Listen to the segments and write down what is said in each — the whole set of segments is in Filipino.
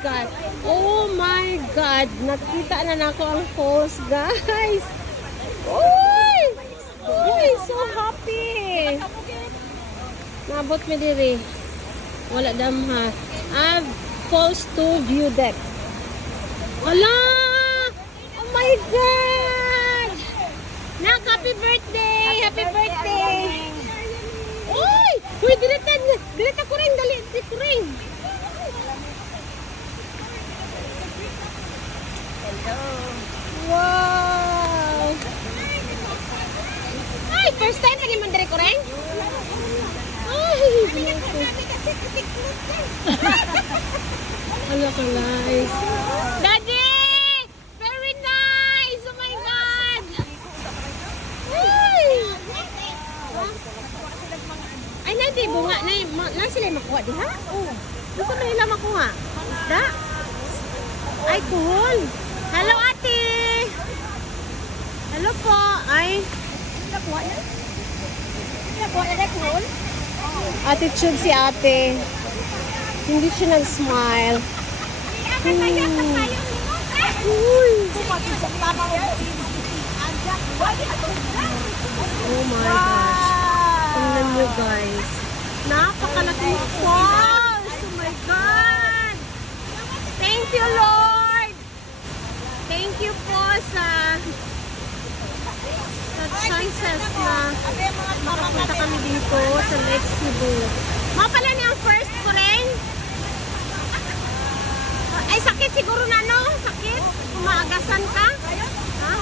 God. Oh my God. Nakita na nako ang falls, guys. Uy! Uy, so happy. Nabot mi diri. Wala damha. Falls to view deck. Wala! Oh my God! Nak, happy birthday! Happy birthday! Uy! Uy, direta ko rin. Dali, direta ko rin. Wow! Ay, first time lagi mo direta ko rin? Ay! Hala ka, guys. Daddy! Very nice! Oh my God! Ay! Ay, nanti, bunga. Na sila makuha, di ha? Oo. Gusto na nila makuha. Isda? Ay, cool. Hello, ate! Hello po. Ay. Nakuha na? Nakuha na, cool? Attitude si ate. Hindi siya nag-smile. Uy! Oh my gosh. Tingnan nyo, guys. Napakalaking falls. Oh my God. Thank you, Lord. Thank you po sa chances na makapunta kami dito sa Lake Cebu. Mga pala niya ang first ko rin. Ay, sakit siguro na, no? Sakit? Umaagasan ka? Ha?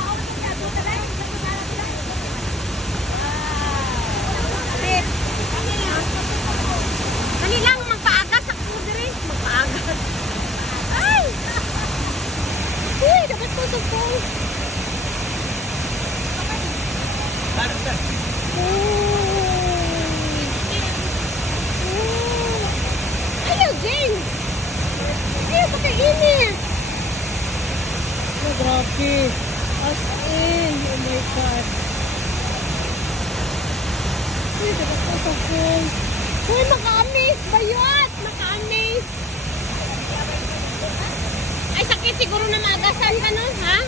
Sakit. Dali lang, magpaagas ako din. Magpaagas. Ay! Uy, dapat ko ito po. Ayaw, Jane! Ayaw, pakainit! Oh, grabe! As in! Oh my God! Uy, dapat ko ito po. Uy, maka-amaze! Bayot! Maka-amaze! Ay, sakit siguro na maagasan ka nun, ha?